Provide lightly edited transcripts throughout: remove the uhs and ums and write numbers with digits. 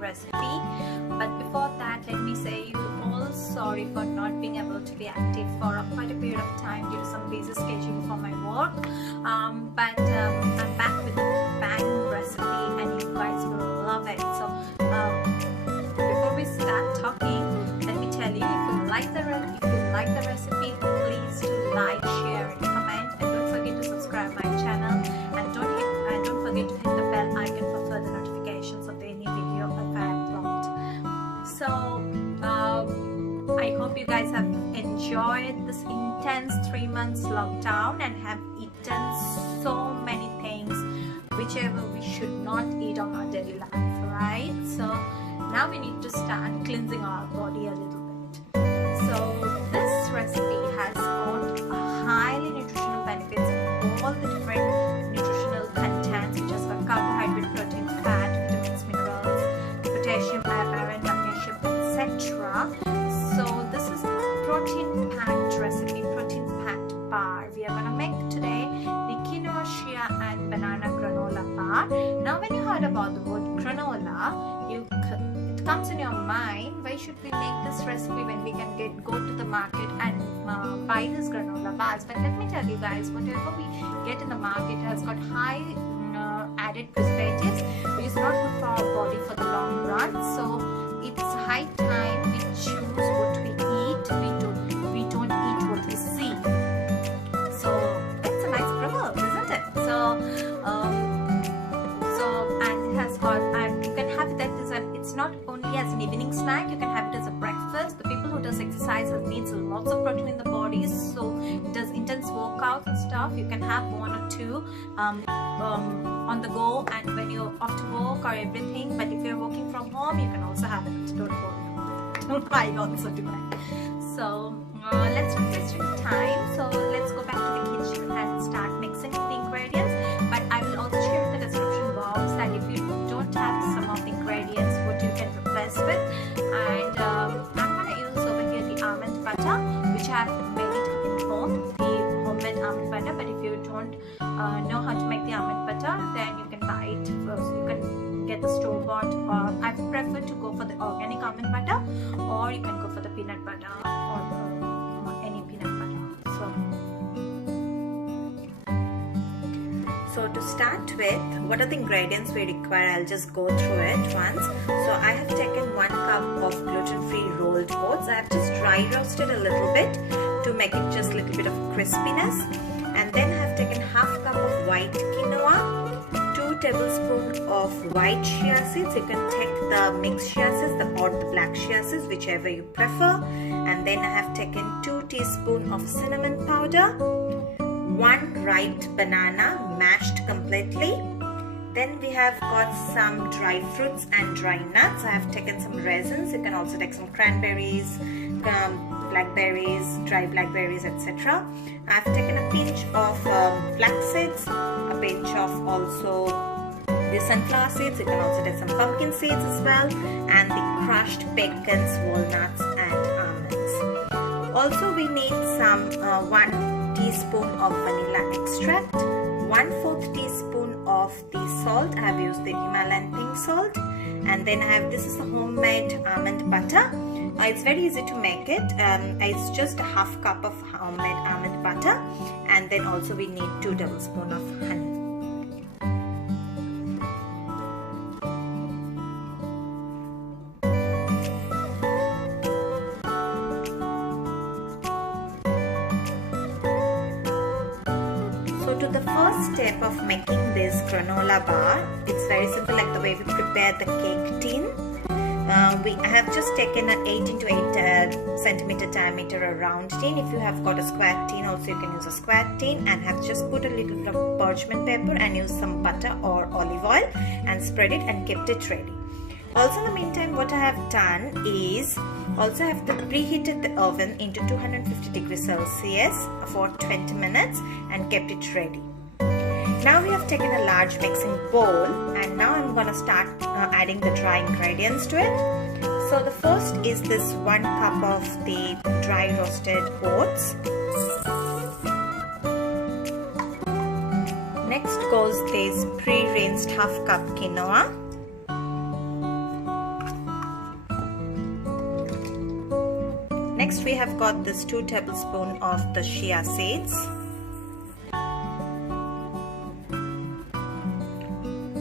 recipe. But before that, let me say you all sorry for not being able to be active for quite a period of time due to some busy schedule for my work. But I'm back with a bang recipe and you guys will love it. So before we start talking, let me tell you, if you like the recipe, please do like, share and comment, and don't forget to subscribe my channel, and don't forget to hit the bell icon for further notifications of any video if I upload. So I hope you guys have enjoyed this intense 3 months lockdown and have eaten so many things whichever we should not eat on our daily life, right? So now we need to start cleansing our body a little bit. So this recipe has got highly nutritional benefits in all the different nutritional contents, which has got carbohydrate, protein, fat, vitamins, minerals, potassium, iron, magnesium, etc. So this is a protein-packed recipe, protein-packed bar. We are gonna make today the Quinoa Chia and banana granola bar. Now, when you heard about the word granola, it comes in your mind, why should we make this recipe when we can go to the market and buy these granola bars? But let me tell you guys, whatever we get in the market has got high added preservatives, which is not good for our body for the long run. So it's high time we choose what we eat. We don't eat what we see. So that's a nice proverb, isn't it? And it has got, and you can have it as it's not only as an evening snack, you can have it as a breakfast. The people who does exercise needs lots of protein in the body, so it does intense workouts and stuff. You can have 1 or 2 on the go and when you're off to work or everything. But if you're working from home, you can also have it. Don't worry. I also do that. So let's not waste any time. So let's go back to the kitchen and start mixing the ingredients. But I will also share in the description box that if you don't have some of the ingredients, what you can replace with. And I'm gonna use over here the almond butter, which I have made it in home, the homemade almond butter. But if you don't know how to make the almond butter, then you can buy it. So you can get the store-bought. I prefer to go for the organic almond butter, or you can go for the peanut butter or any peanut butter. So to start with, what are the ingredients we require? I'll just go through it once. So I have taken 1 cup of gluten-free rolled oats. I have just dry roasted a little bit to make it just a little bit of crispiness. And then I have taken ½ cup of white quinoa, 2 tablespoons of white chia seeds. You can take the mixed chia seeds or the black chia seeds, whichever you prefer. And then I have taken 2 teaspoons of cinnamon powder, 1 ripe banana mashed completely. Then we have got some dry fruits and dry nuts. I have taken some raisins. You can also take some cranberries, blackberries, dry blackberries, etc. I have taken a pinch of flax seeds, a pinch of also the sunflower seeds. You can also take some pumpkin seeds as well, and the crushed pecans, walnuts and almonds. Also we need some 1 teaspoon of vanilla extract, 1/4 teaspoon of the salt. I have used the Himalayan pink salt. And then I have, this is the homemade almond butter. It's very easy to make it. It's just a ½ cup of homemade almond butter. And then also we need 2 tablespoons of honey. To the first step of making this granola bar, it's very simple, like the way we prepare the cake tin. I have just taken an 8 into 8 centimeter diameter a round tin. If you have got a square tin, also you can use a square tin, and have just put a little bit of parchment paper and use some butter or olive oil and spread it and kept it ready. Also in the meantime, what I have done is also I have preheated the oven into 250 degrees Celsius for 20 minutes and kept it ready. Now we have taken a large mixing bowl, and now I'm going to start adding the dry ingredients to it. So the first is this 1 cup of the dry roasted oats. Next goes this pre-rinsed ½ cup quinoa. Next we have got this 2 tablespoons of the chia seeds,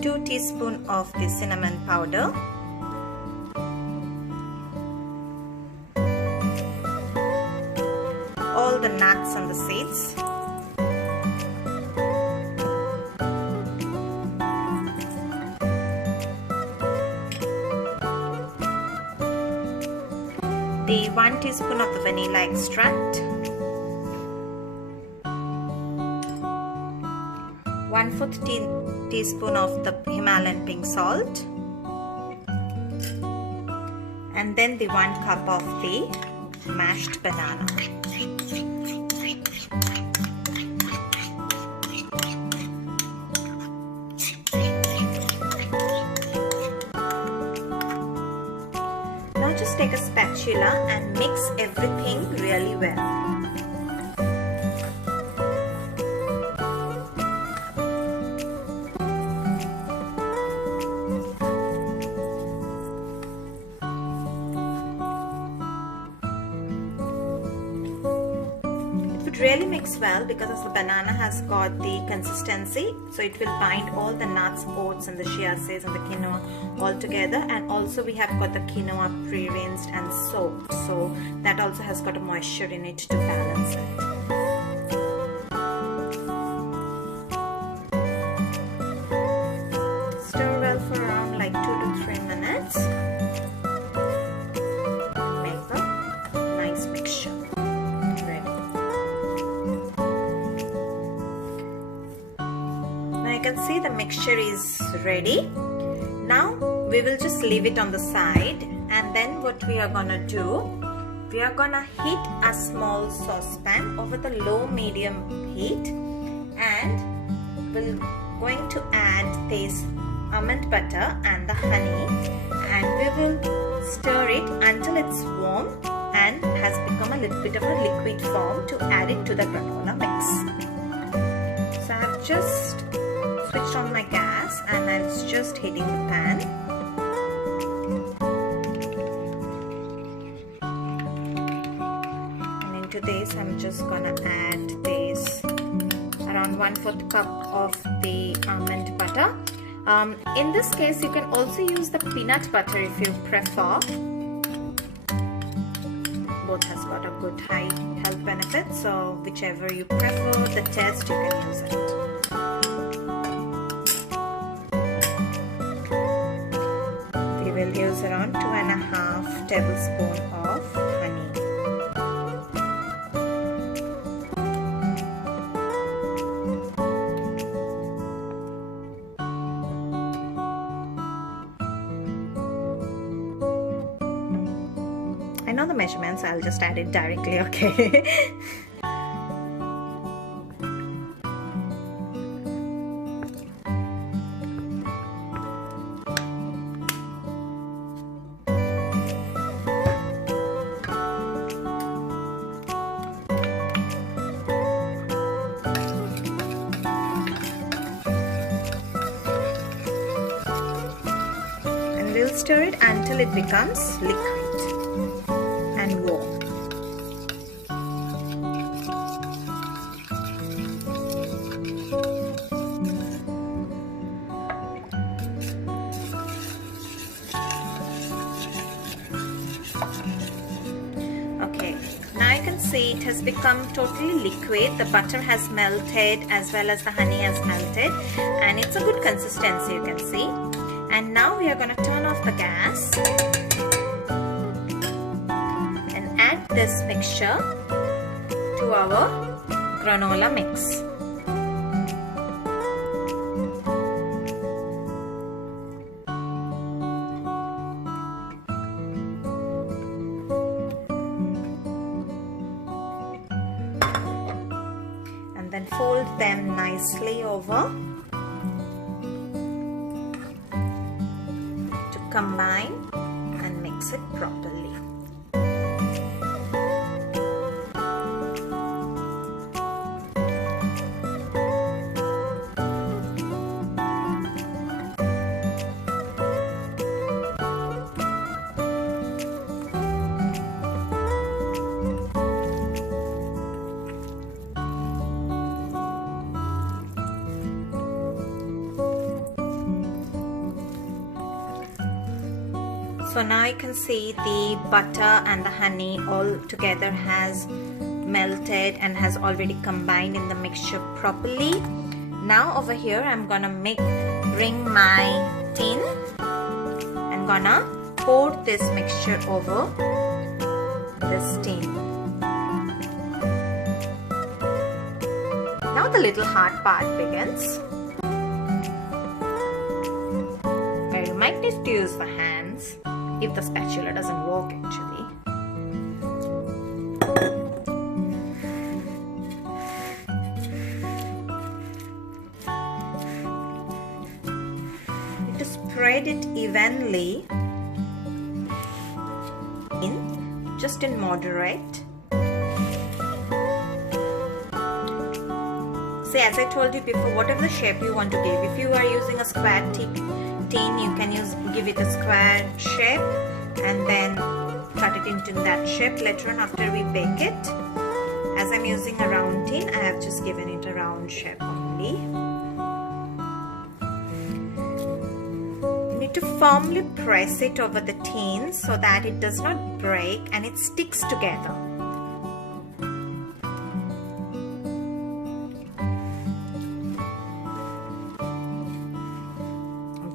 2 teaspoons of the cinnamon powder, all the nuts and the seeds, the 1 teaspoon of the vanilla extract, 1/4 teaspoon of the Himalayan pink salt, and then the 1 cup of the mashed banana. Now just take a spatula and mix everything really well. Really mix well because as the banana has got the consistency, so it will bind all the nuts, oats and the chia seeds and the quinoa all together. And also we have got the quinoa pre-rinsed and soaked, so that also has got a moisture in it to balance it. Stir well for around like 2 to 3 minutes. Make a nice mixture. You can see the mixture is ready. Now we will just leave it on the side, and then what we are gonna do, we are gonna heat a small saucepan over the low medium heat, and we're going to add this almond butter and the honey, and we will stir it until it's warm and has become a little bit of a liquid form to add it to the granola mix. So I have just switched on my gas and I'm just heating the pan. And into this I'm just gonna add this around 1/4 cup of the almond butter. In this case you can also use the peanut butter if you prefer. Both has got a good high health benefit, so whichever you prefer the taste you can use it. We'll use around 2.5 tablespoons of honey. I know the measurements, I'll just add it directly, okay? We'll stir it until it becomes liquid and warm. Okay, now you can see it has become totally liquid. The butter has melted as well as the honey has melted, and it's a good consistency, you can see. And now we are going to turn off the gas and add this mixture to our granola mix. And then fold them nicely over. Combine and mix it properly. So now you can see the butter and the honey all together has melted and has already combined in the mixture properly. Now over here I'm gonna bring my tin. I'm gonna pour this mixture over this tin. Now the little hard part begins, where you might need to use the hands if the spatula doesn't work actually. You need to spread it evenly, just in moderate. See, as I told you before, whatever the shape you want to give, if you are using a square tin, you can give it a square shape and then cut it into that shape later on after we bake it. As I'm using a round tin, I have just given it a round shape only. You need to firmly press it over the tin so that it does not break and it sticks together.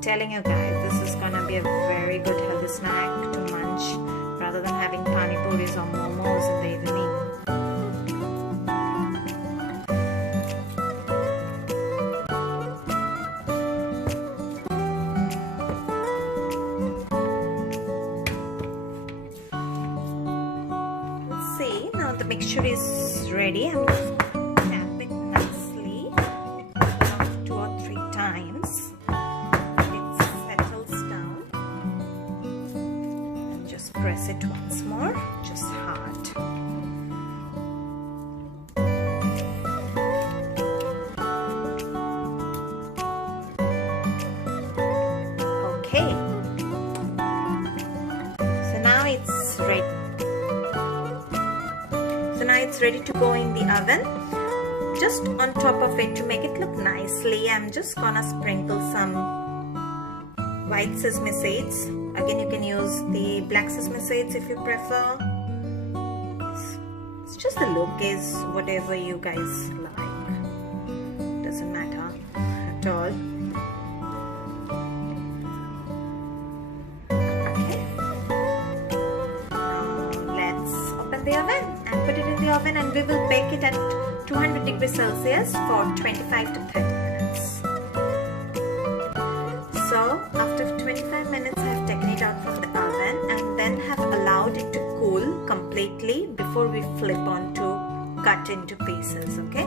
Telling you guys, this is gonna be a very good healthy snack to munch rather than having pani puris or momos in the evening. Let's see, now the mixture is ready. I'm just tap it nicely 2 or 3 times. Press it once more, just hard. Okay, so now it's ready. So now it's ready to go in the oven. Just on top of it, to make it look nicely, I'm just gonna sprinkle some white sesame seeds. Again, you can use the black sesame seeds if you prefer. It's just the look is whatever you guys like. Doesn't matter at all. Okay. Now let's open the oven and put it in the oven, and we will bake it at 200 degrees Celsius for 25 to 30 minutes. So after 25 minutes, I have taken it out from the oven and then have allowed it to cool completely before we flip on to cut into pieces. Okay,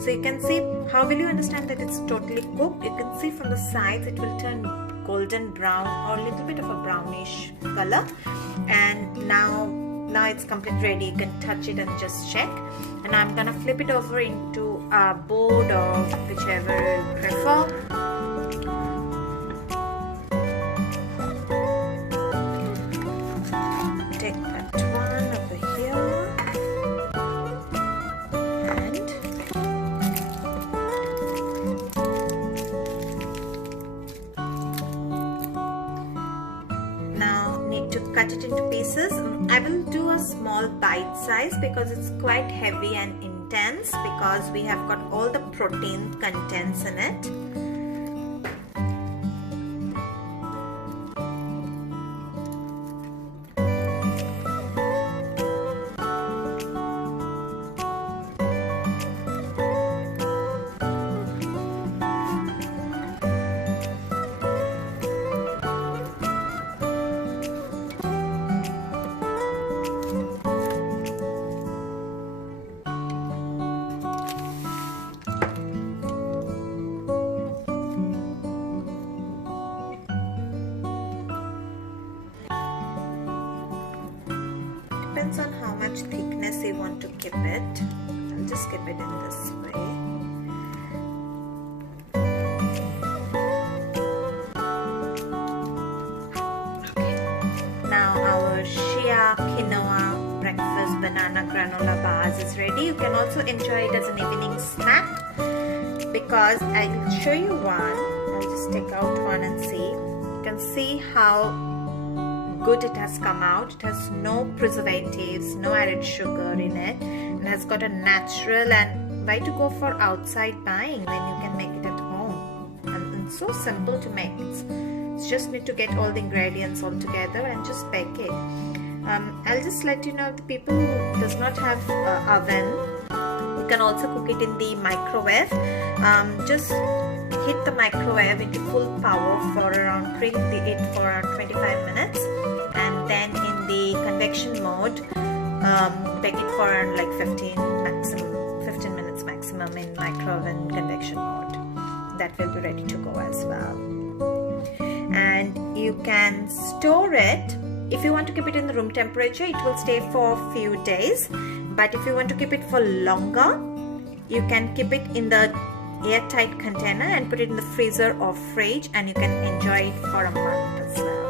so you can see, how will you understand that it's totally cooked? You can see from the sides it will turn golden brown or a little bit of a brownish color, and now it's completely ready. You can touch it and just check. And I'm gonna flip it over into a board or whichever you prefer. Cut it into pieces. I will do a small bite size because it's quite heavy and intense, because we have got all the protein contents in it. Depends on how much thickness you want to keep it. I'll just keep it in this way. Okay. Now our Chia Quinoa breakfast banana granola bars is ready. You can also enjoy it as an evening snack, because I'll show you one. I'll just take out one and see. You can see how good it has come out. It has no preservatives, no added sugar in it, and has got a natural. And why to go for outside buying when you can make it at home? And it's so simple to make. It's just need to get all the ingredients all together and just bake it. I'll just let you know, the people who does not have oven, you can also cook it in the microwave. Just hit the microwave into full power for around, preheat it for around 25 minutes, and then in the convection mode, bake it for around like 15 minutes maximum in microwave and convection mode. That will be ready to go as well. And you can store it. If you want to keep it in the room temperature, it will stay for a few days. But if you want to keep it for longer, you can keep it in the airtight container and put it in the freezer or fridge, and you can enjoy it for a month as well.